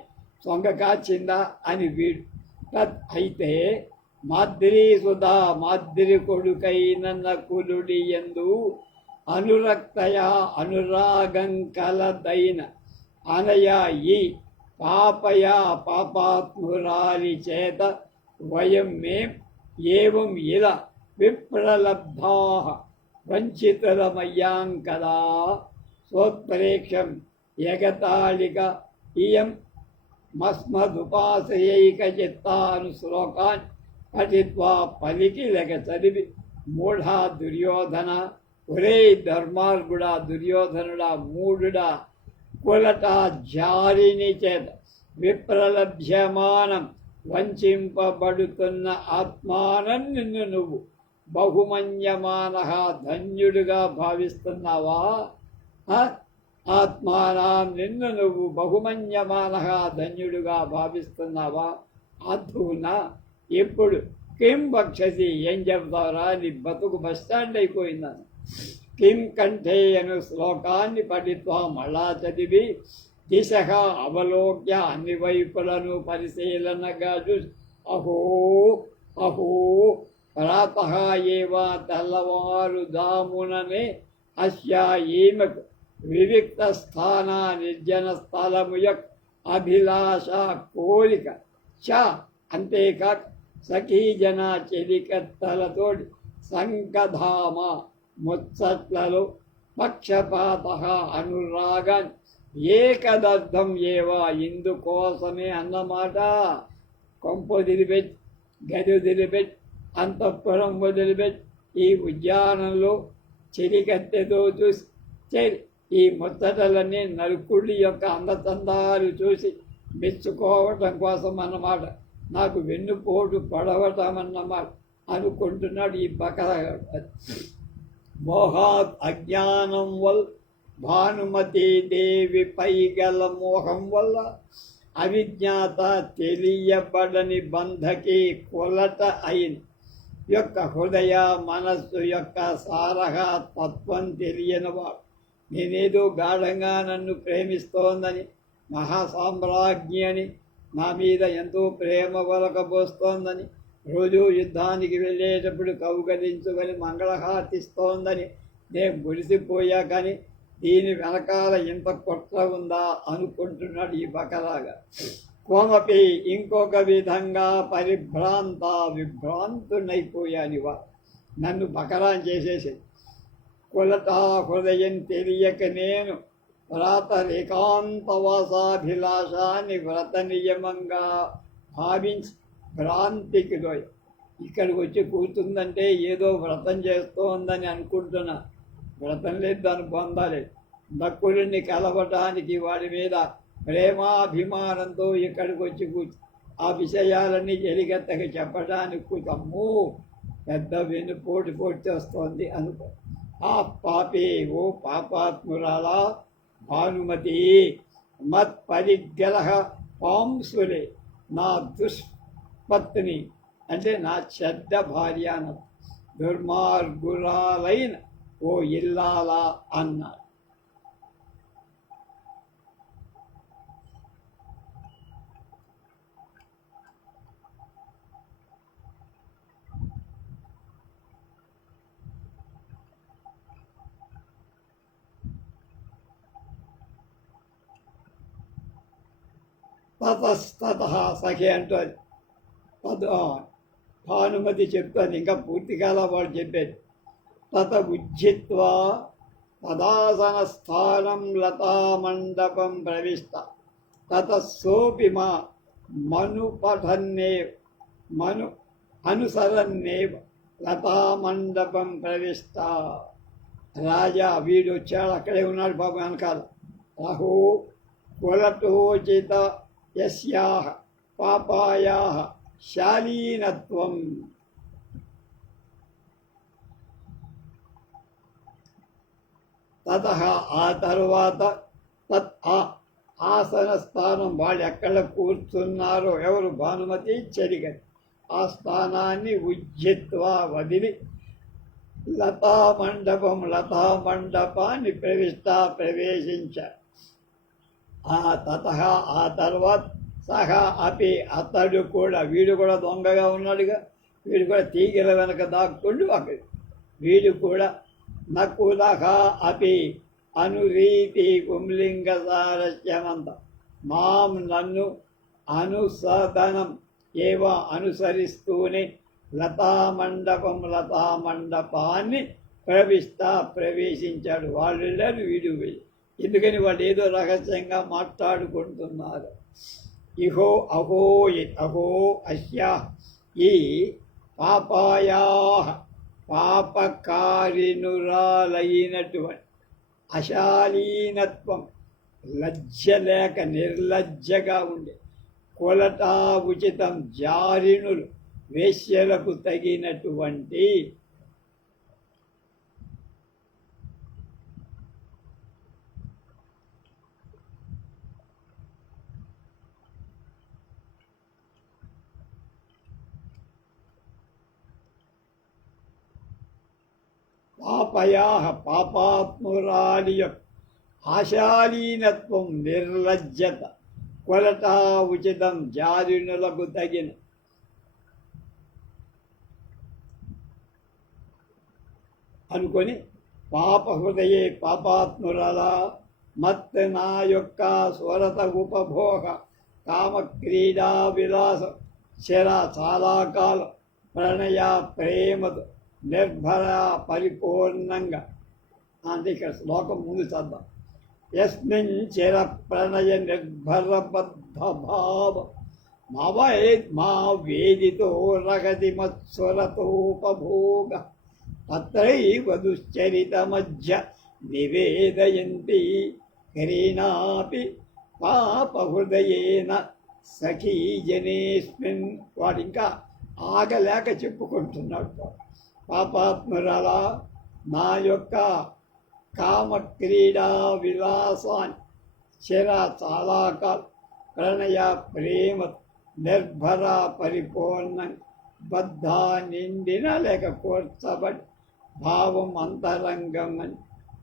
సొంగ కాచిందా అని వీడు. అయితే మాద్రీసుధా మాద్రి కొడుకైన నకులుడి యందు అనురక్తయా అనురాగం కలదైన అనయా ఈ పాపయా పాపాత్మురాలి చేత వయం మేం ఏవం ఇలా విప్రలబ్ధా వంచితులమయ్యాం కదా. స్వోత్ప్రేక్షం ఎగతాళిక ఇయం మస్మదుపాసయైక చిత్తాను శ్లోకాన్ పఠిత్వా పలికి లేక చదివి మూఢా దుర్యోధన, ఒరే ధర్మార్గుడా దుర్యోధనుడా మూఢుడా, కులట జారిని చేత విప్రలభ్యమానం వంచింపబడుతున్న ఆత్మానం నిన్ను నువ్వు బహుమన్యమాన ధన్యుడుగా భావిస్తున్నావా? ఆత్మానం నిన్ను నువ్వు బహుమన్యమానగా ధన్యుడుగా భావిస్తున్నావా? అధునా ఎప్పుడు కిం భక్షసి ఏం చెప్తావురా? నీ బతుకు బస్టాండ్ అయిపోయిందని. కిం కంఠే అను శ్లోకాన్ని పఠిత్వా మళ్ళా చదివి దిశ అవలోక్య అన్ని వైపులను పరిశీలనగా చూసి అహో అహో ప్రాతః ఏవా తెల్లవారు దాముననే అస్యా ఈమెకు వివిక్త స్థాన నిర్జన స్థలము యొక్క అభిలాష కోరిక చ అంతేకాక సఖీజన చెలికత్తలతోటి సంకధామ ముచ్చట్లలో పక్షపాత అనురాగాన్ని ఏకదర్థం ఏవా ఇందుకోసమే అన్నమాట. కొంప వదిలిపెట్టి గది వదిలిపెట్టి అంతఃపురం వదిలిపెట్టి ఈ ఉద్యానంలో చెలికత్తెతో చూసి ఈ ముచ్చటలన్నీ నలుకుడి యొక్క అందచందాలు చూసి మెచ్చుకోవటం కోసం అన్నమాట. నాకు వెన్నుపోటు పడవటం అన్నమాట అనుకుంటున్నాడు ఈ బకరగాడు. మోహాత్ అజ్ఞానం వల్ల భానుమతి దేవి పై గల మోహం వల్ల అవిజ్ఞాత తెలియబడని బంధకి కొలట అయిన యొక్క హృదయ మనస్సు యొక్క సారహ తత్వం తెలియనివాడు నేనేదో గాఢంగా నన్ను ప్రేమిస్తోందని, మహాసామ్రాజ్ఞి అని, నా మీద ఎంతో ప్రేమ వలకబోస్తోందని, రోజు యుద్ధానికి వెళ్ళేటప్పుడు కౌగలించుకొని మంగళహార్తిస్తోందని నేను మురిసిపోయా. కానీ దీని వెనకాల ఇంత కుట్ర ఉందా అనుకుంటున్నాడు ఈ బకరాగా. కోమపి ఇంకొక విధంగా విభ్రాంతునైపోయానివా, నన్ను బకరాన్ చేసేసి కులటా హృదయం తెలియక నేను వ్రతరేకాంతవాసాభిలాషాన్ని వ్రత నియమంగా భావించి భ్రాంతికి దోయ. ఇక్కడికి వచ్చి కూర్చుందంటే ఏదో వ్రతం చేస్తోందని అనుకుంటున్నా. వ్రతం లేదు, దాని పొందాలేదు. భక్తుడిని కలవటానికి వాడి మీద ప్రేమాభిమానంతో ఇక్కడికి వచ్చి కూర్చు ఆ విషయాలన్నీ ఎలిగెత్తగా చెప్పడానికి కూర్చమ్మో పెద్ద వెన్నుపోటు చేస్తోంది అనుకో. ఆ పాపే ఓ పాపాత్మురాలా భానుమతి మత్ పరిగ్రహ పాంసులే నా దుష్పత్ని అంటే నా చెడ్డ భార్య దుర్మార్గురాలైన ఓ ఇల్లాలా అన్నారు. తతస్తతః సఖి అంటుంది. భానుమతి చెప్తుంది, ఇంకా పూర్తికాల వాడు చెప్పేది. తత ఉజ్జిత్వా తదాసన స్థానం లతామండపం ప్రవిష్ట తత సోపి మా మను అనుసరన్నేవ లతామండపం ప్రవిష్ట. రాజా వీడు వచ్చాడు, అక్కడే ఉన్నాడు బాబు వెనకాల. అహో కులటోచిత యస్యాః పాపాయాః శాలీనత్వం. తతః ఆ తరువాత తత్ ఆసన స్థానం వాళ్ళు ఎక్కడ కూర్చున్నారో ఎవరు భానుమతి చెరిగది ఆ స్థానాన్ని ఉజ్జిత్వా వదిలి లతామండపాన్ని ప్రవేశించారు. తతః ఆ తర్వాత సహా అపి అతడు కూడా వీడు కూడా దొంగగా ఉన్నాడుగా, వీడు కూడా తీగల వెనక దాక్కుండు అక్కడ వీడు కూడా నకులహ అపి అనురీతి పుంలింగ సారస్యమంత మాం నన్ను అనుసదనం ఏవ అనుసరిస్తూనే లతామండపాన్ని ప్రవేశించాడు. వాళ్ళు వెళ్ళారు, వీడు వెళ్ళి. ఎందుకని వాళ్ళు ఏదో రహస్యంగా మాట్లాడుకుంటున్నారు. అహో అస్యా ఈ పాపకారినురాలైనటువంటి అశాలీనత్వం, లజ్జ లేక నిర్లజ్జగా ఉండే కొలటా ఉచితం జారిణులు వేశ్యలకు తగినటువంటి పాపయాహ పాపాత్మురాలి యొక్క ఆశాలీనత్వం నిర్లజ్జత కొలటా ఉచితం జారినులకు తగిన అనుకొని పాప హృదయే పాపాత్మురల మత్ నా యొక్క స్వరత ఉపభోగ కామ క్రీడా విలాస శర చాలా కాలం ప్రణయ ప్రేమతో నిర్భర పరిపూర్ణంగా అంటే ఇక్కడ శ్లోకం ముందు చద్దాం. యస్మిన్ చిర ప్రణయ నిర్భరబద్ధ భావ మా వేదితో రగతి మత్స్వరతోపభోగ తత్రైవ దుశ్చరిత మధ్య నివేదయంతి కరీనాపి పాపహృదయేన సఖీజనేస్మిన్. వాడు ఇంకా ఆగలేక చెప్పుకుంటున్నాడు. పాపాత్మురాల నా యొక్క కామక్రీడా విలాసాన్ని చిర చాలా కాలం ప్రణయ ప్రేమ నిర్భర పరిపూర్ణం బద్ధ నిండిన లేక కూర్చబడి భావం అంతరంగం అని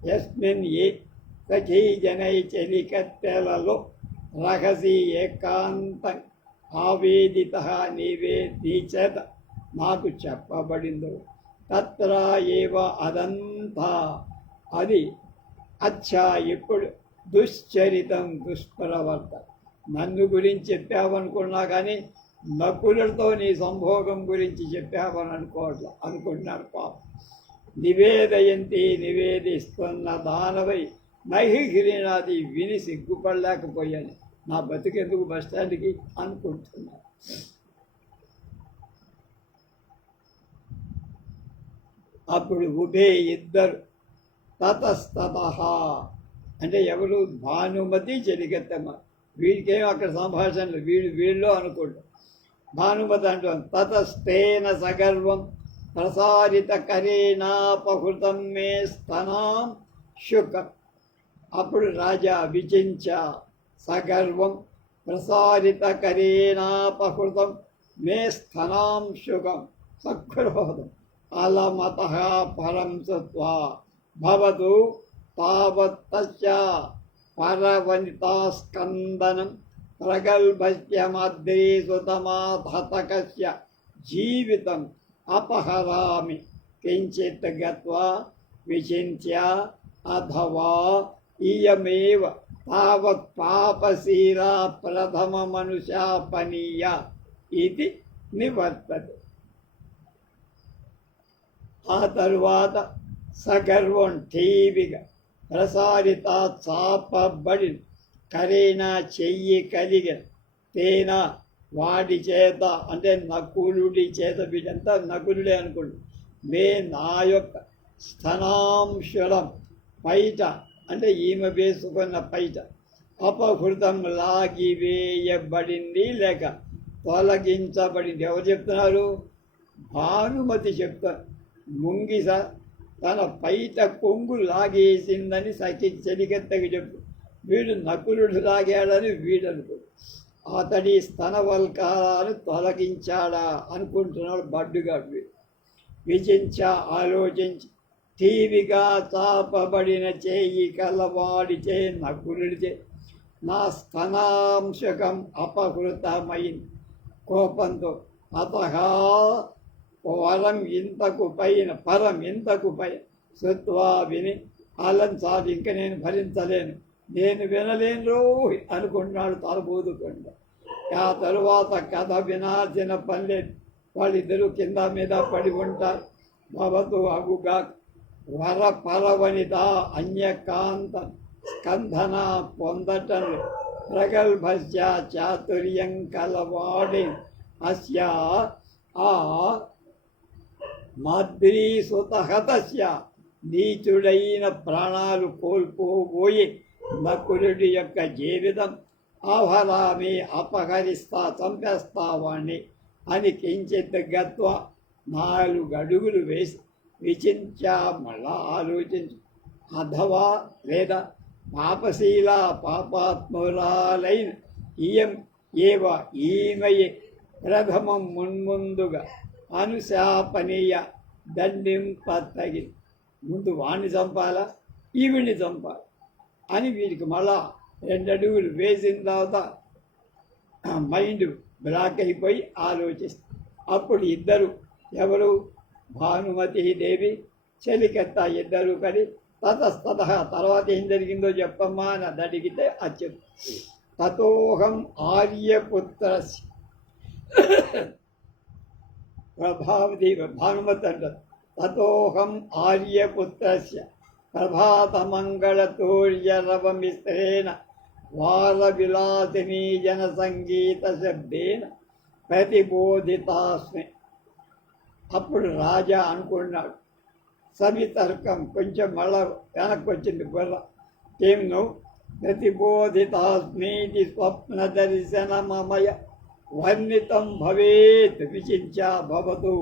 యస్మిన్ ఏ సఖీజనై చెలికత్తెలలో రహసి ఏకాంతం ఆవేదిత నివేదించేత నాకు చెప్పబడిందో తత్ర ఏవ అదంతా అది అచ్చా ఇప్పుడు దుశ్చరితం దుష్ప్రవర్త. నన్ను గురించి చెప్పావనుకున్నా కానీ నకులుడితో నీ సంభోగం గురించి చెప్పావని అనుకుంటున్నాడు పాపం. నివేదయంతి నివేదిస్తున్న దానవై నైహిగిరినాది విని సిగ్గుపడలేకపోయాను. నా బతుకెందుకు బస్టాండ్కి అనుకుంటున్నా. అప్పుడు ఉభే ఇద్దరు తతస్తత అంటే ఎవరు భానుమతి చెలికెత్తమ్మ. వీడికేమో అక్కడ సంభాషణలు వీళ్ళు అనుకుంటాం. భానుమతి అంటాం తతస్తేన సగర్వం ప్రసారిత కరేణాపహృతం మే స్తనాం శుకం. అప్పుడు రాజా విచించ సగర్వం ప్రసారిత కరేణాపహృతం మే స్తనాం శుకం సక్రోధం అలమత పరం సత్వా భవతు తావత్తస్య పరవనితాస్కందనం ప్రగల్భస్యమద్రీసుతమాధతకస్య జీవితం అపహరామి కించిత్ గత్వా విచింత్య అథవా ఇయమేవ తావత్ పాపశీలా ప్రథమ మనుషాపనీయ ఇది నివర్తతే. ఆ తరువాత సగర్వం టీవిగా ప్రసారిత చాపబడి కరేనా చెయ్యి కలిగిన తేన వాడి చేత అంటే నకులుడి చేత వీడంతా నకులుడే అనుకోండి మే నా యొక్క స్తనాంశులం పైట అంటే ఈమె వేసుకున్న పైట అపహృతం లాగివేయబడింది లేక తొలగించబడింది. ఎవరు చెప్తున్నారు? భానుమతి చెప్తారు. ముంగిస తన పైట కొంగు లాగేసిందని చెలికెత్తకి చెప్పు. వీడు నకులుడు లాగాడని వీడు అనుకో. అతడి స్తనవల్కాలను తొలగించాడా అనుకుంటున్నాడు బడ్డుగాడు. వీడు విచించ ఆలోచించి టీవిగా చాపబడిన చేయి కలవాడిచే నకులుడిచే నా స్తనాంశకం అపహృతమైంది కోపంతో. అతహా పరం ఇంతకు పైన శృత్వా విని ఆలంచాలి. ఇంక నేను భరించలేను, నేను వినలేను రోహి అనుకుంటున్నాడు తలబోదుకుండా. ఆ తరువాత కథ వినాల్సిన పని లేదు. వాళ్ళిద్దరూ కింద మీద పడి ఉంటారు. భవతు అగుగా వర పరవనిత అన్యకాంత స్కంధన పొందటం ప్రగల్భస్య చాతుర్యం కలవాడి అస్య ఆ మాద్రీసుతహతస్య నీచుడైన ప్రాణాలు కోల్పోబోయి నకులుడి యొక్క జీవితం ఆహరామి అపహరిస్తా చంపేస్తావాణ్ణి అని కించిత్ గత్వ 4 అడుగులు వేసి విచించా మళ్ళా ఆలోచించు అథవా లేదా పాపశీల పాపాత్మురాలైన ఈమెయే ప్రథమం మున్ముందుగా అనుశాపనీయ దండింపతగి ముందు వాణ్ణి చంపాలా ఈవిడ్ని చంపాలి అని వీడికి మళ్ళా 2 అడుగులు వేసిన తర్వాత మైండ్ బ్లాక్ అయిపోయి ఆలోచిస్తారు. అప్పుడు ఇద్దరు ఎవరు భానుమతి దేవి చెలికెత్త ఇద్దరు కడి తతస్తత తర్వాత ఏం జరిగిందో చెప్పమ్మా అని అడిగితే అది తతోహం ఆర్యపుత్ర ప్రభావతి భానుమతి అంటారు. తతోహం ఆర్యపుత్రస్య ప్రభాతమంగళతోర్యరవమిశ్రేణ వారవిలాసినీ జనసంగీత శబ్దేన ప్రతిబోధితాస్మి. అప్పుడు రాజా అనుకున్నాడు, సవితర్కం కొంచెం మళ్ళా వెనక్కి వచ్చింది బుర్ర. ఏం ప్రతిబోధితాస్మీతి స్వప్న దర్శనమయ వర్ణితం భవేత్ విచించా భవతు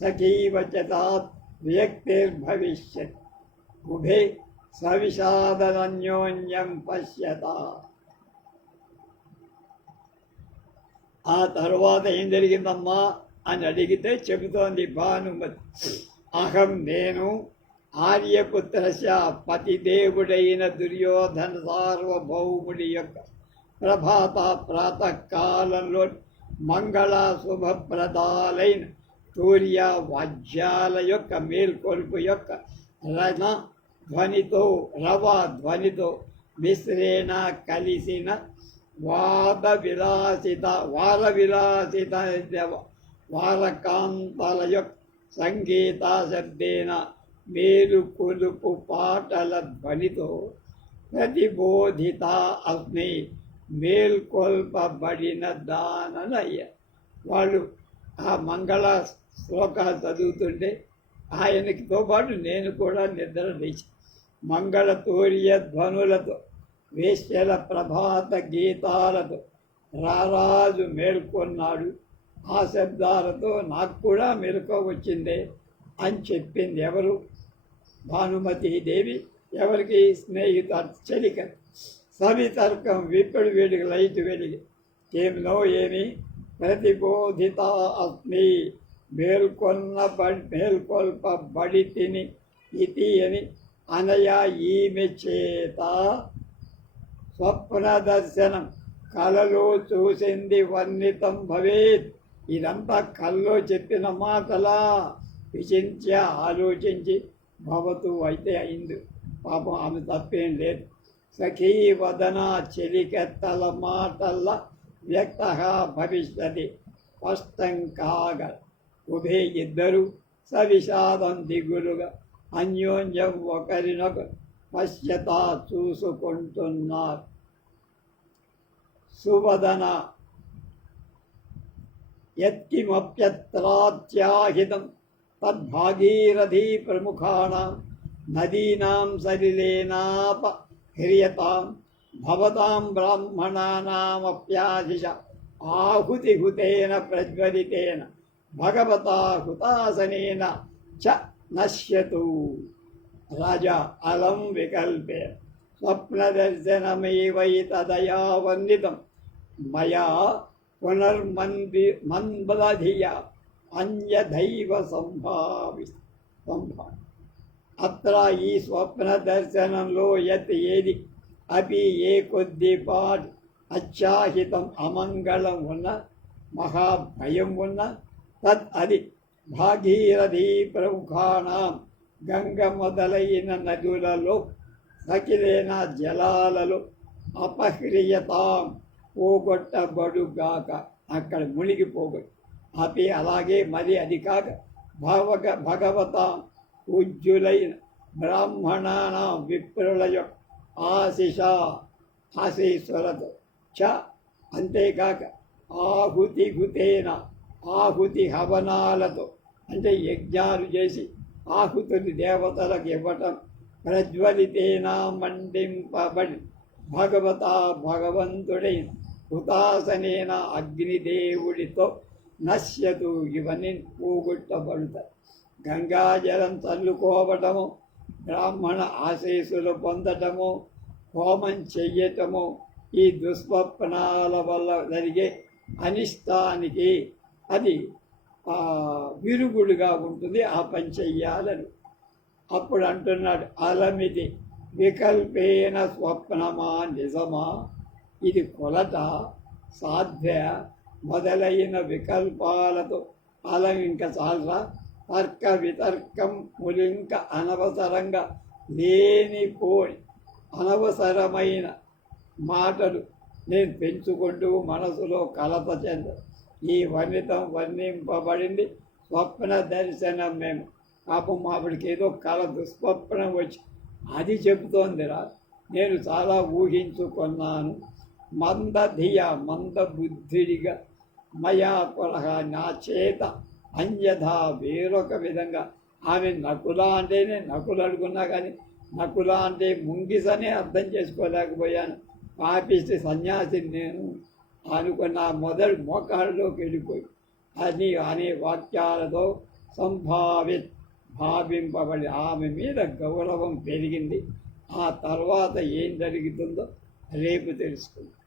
సఖీవ చతాత్ వ్యక్తిర్భవిష్యత్ ఉభే సవిషాదన్యోన్యం పశ్యత. ఆ తర్వాత ఏం జరిగిందమ్మా అని అడిగితే చెబుతోంది భానుమతి, అహం నేను ఆర్యపుత్రశ పతిదేవుడైన దుర్యోధన సార్వభౌముడి యొక్క ప్రభాత ప్రాతకాలంలో మంగళ శుభప్రదాలైన తూర్య వాద్యాల యొక్క మేల్కొల్పు యొక్క రవ ధ్వనితో మిశ్రేణ కలిసిన వార విలాసిత వారకాంతల యొక్క సంగీత శబ్దేన మేలు కొలుపు పాటల ధ్వనితో ప్రతిబోధిత అస్మి మేల్కొల్పబడిన దాననయ్య. వాళ్ళు ఆ మంగళ శ్లోకాలు చదువుతుంటే ఆయనకితో పాటు నేను కూడా నిద్ర లేచి మంగళతూర్య ధ్వనులతో వేశ్యల ప్రభాత గీతాలతో రారాజు మేల్కొన్నాడు. ఆ శబ్దాలతో నాకు కూడా మెలకువ వచ్చిందే అని చెప్పింది ఎవరు? భానుమతి దేవి. ఎవరికి? స్నేహిత చెలిక. సవితర్కం విప్పుడు వీడికి లైట్ వెలిగి ఏమినో ఏమి ప్రతిబోధిత అస్మి మేల్కొల్పబడి తిని ఇది అని అనయా ఈమె చేత స్వప్న దర్శనం కలలో చూసింది వర్ణితం భవేత్. ఇదంతా కల్లో చెప్పిన మాటలా విచించ ఆలోచించి భవతు అయితే అయింది. పాపం ఆమె తప్పేం లేదు. సఖీ వదన చెలికెత్తల మాటల్ల వ్యక్త భవిష్యతి స్పష్టం కాగ ఉభే ఇద్దరు సవిషాదం దిగులుగా అన్యోన్యం ఒకరినొకరు పశ్యత చూసుకుంటున్నారు. సువదన యత్కిమప్యత్రాత్యాహితం తద్భాగీరథీ ప్రముఖాణాం నదీనాం సలిలేనాప హ్రియతాం భవతాం బ్రాహ్మణానామప్యాశిష ఆహుతిహుతేన ప్రజ్వలితేన భగవతా హుతాసనేన చ నశ్యతు. రాజా అలం వికల్పే స్వప్నదర్శనమేవైతదయా వందితం మయా పునర్మన్బధియా అన్యదైవ సంభావి. అత్ర ఈ స్వప్న దర్శనంలో యత్ ఏది అపి ఏ కొద్దిపాటు అత్యాహితం అమంగళం ఉన్న మహాభయం ఉన్న తద్ అది భాగీరథీ ప్రముఖాణం గంగ మొదలైన నదులలో సకిలైన జలాలలో అపహ్రియతాం పోగొట్టబడుగాక. అక్కడ మునిగిపోగొట్టు అపి అలాగే మరి అది కాక భగవతాం పూజ్యులైన బ్రాహ్మణానాం విప్రుల యొక్క ఆశీస్సులతో చ అంతేకాక ఆహుతిహుతేన ఆహుతి హవనాలతో అంటే యజ్ఞాలు చేసి ఆహుతుని దేవతలకు ఇవ్వటం ప్రజ్వలితేన మండింపబడి భగవంతుడైన హుతాసనేన అగ్నిదేవుడితో నశ్యతు ఇవన్నీ పోగొట్టబడతాయి. గంగాజలం చల్లుకోవటము, బ్రాహ్మణ ఆశీస్సులు పొందటము, హోమం చెయ్యటము ఈ దుస్వప్నాల వల్ల జరిగే అనిష్టానికి అది విరుగుడుగా ఉంటుంది. ఆ పని చెయ్యాలని అప్పుడు అంటున్నాడు, అలమిది వికల్పేన స్వప్నమా నిజమా, ఇది కొలత సాధ్య మొదలైన వికల్పాలతో అలం ఇంక చాలరా, తర్క వితర్కం ములింక అనవసరంగా లేనిపోని అనవసరమైన మాటలు నేను పెంచుకుంటూ మనసులో కలత చెంద ఈ వర్ణితం వర్ణింపబడింది స్వప్న దర్శనం. మేము పాపం ఆవిడకి ఏదో కళ దుస్వప్నం వచ్చి అది చెబుతోందిరా, నేను చాలా ఊహించుకున్నాను. మందధియ మందబుద్ధిడిగా మయా కొలహ నా చేత అన్యథా వేరొక విధంగా. ఆమె నకుల అంటేనే నకులు అనుకున్నా కానీ నకుల అంటే ముంగిసనే అర్థం చేసుకోలేకపోయాను. పాపిస్తే సన్యాసిని నేను అనుకున్న మొదటి మోకాళ్ళలోకి వెళ్ళిపోయి అని అనే వాక్యాలతో భావింపబడి ఆమె మీద గౌరవం పెరిగింది. ఆ తర్వాత ఏం జరుగుతుందో రేపు తెలుసుకుందాం.